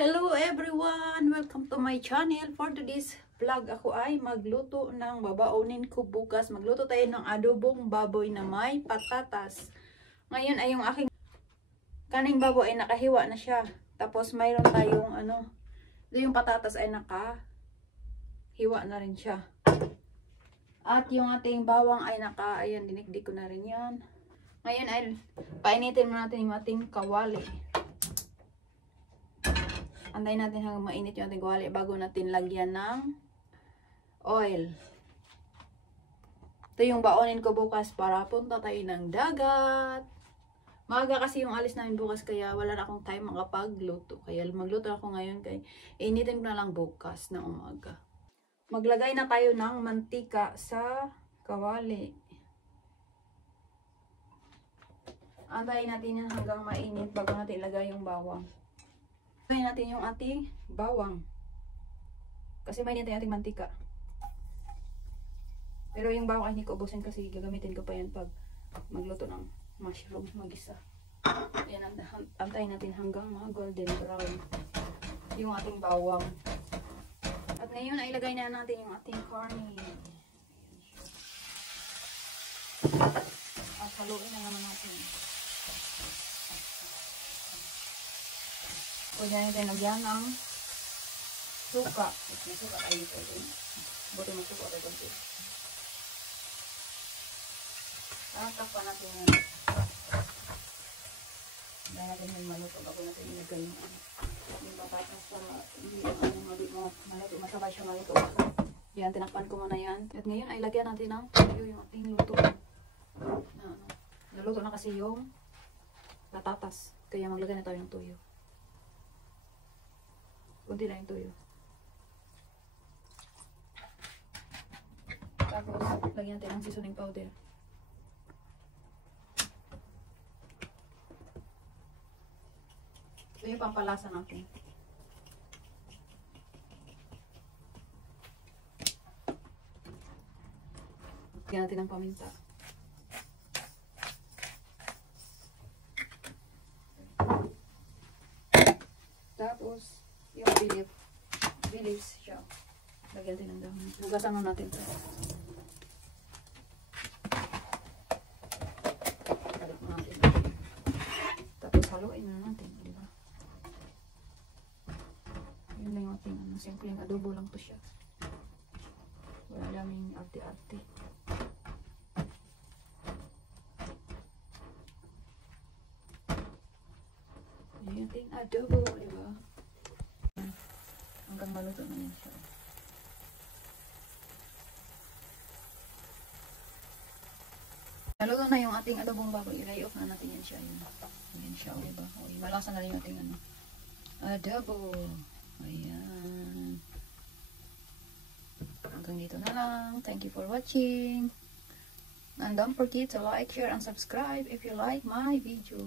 Hello everyone! Welcome to my channel. For today's vlog, ako ay magluto ng babaonin ko bukas. Magluto tayo ng adobong baboy na may patatas. Ngayon ay yung aking kaning baboy ay nakahiwa na siya. Tapos mayroon tayong yung patatas ay nakahiwa na rin siya. At yung ating bawang ay ayan, dinikdik ko na rin yan. Ngayon ay painitin mo natin yung ating kawali. Antayin natin hanggang mainit yung ating kawali bago natin lagyan ng oil. Ito yung baonin ko bukas para punta tayo ng dagat. Maaga kasi yung alis namin bukas kaya wala na akong time makapagluto. Kaya magluto ako ngayon kaya initin ko na lang bukas na umaga. Maglagay na tayo ng mantika sa kawali. Antayin natin yan hanggang mainit bago natin ilagay yung bawang. Ilagay natin yung ating bawang. Kasi mainit yung ating mantika. Pero yung bawang ay hindi ko ubusin kasi gagamitin ko pa yan pag magluto ng mushroom mag-isa. Ayan, antayin natin hanggang mga golden brown yung ating bawang. At ngayon ay ilagay na natin yung ating corny. At haluin na naman natin. Pwede natin lagyan ng suka. May suka tayo ito. Buti mo suka tayo ito. Takpan natin yan. Dahil natin yung maluto bago natin ilagay yung patatas na maluto. Masabay siya maluto. Yan, tinakpan ko muna yan. At ngayon ay lagyan natin ng tuyo yung ating luto. Naluto na kasi yung patatas. Kaya maglagay na tayo ng tuyo. Kunti lang yung tuyo. Tapos, lagyan natin ng seasoning powder. Ito yung pampalasa natin. Lagyan natin ng paminta. Tapos, yung bilis siya. Lagyan din ng dahon. Bugasan na natin ito. Balik natin. Tapos haluin na natin. Diba? Yun lang yung ating simpleng adobo lang to siya. Wala daming arte-arte. Yun yung ating adobo. Diba? Hanggang maluto na yan siya. Naluto na yung ating adobong baboy. I-lay off na natin yan siya. Yan siya. O diba? O, malasa na rin yung ating adobo. Ayan. Hanggang dito na lang. Thank you for watching. And don't forget to like, share, and subscribe if you like my video.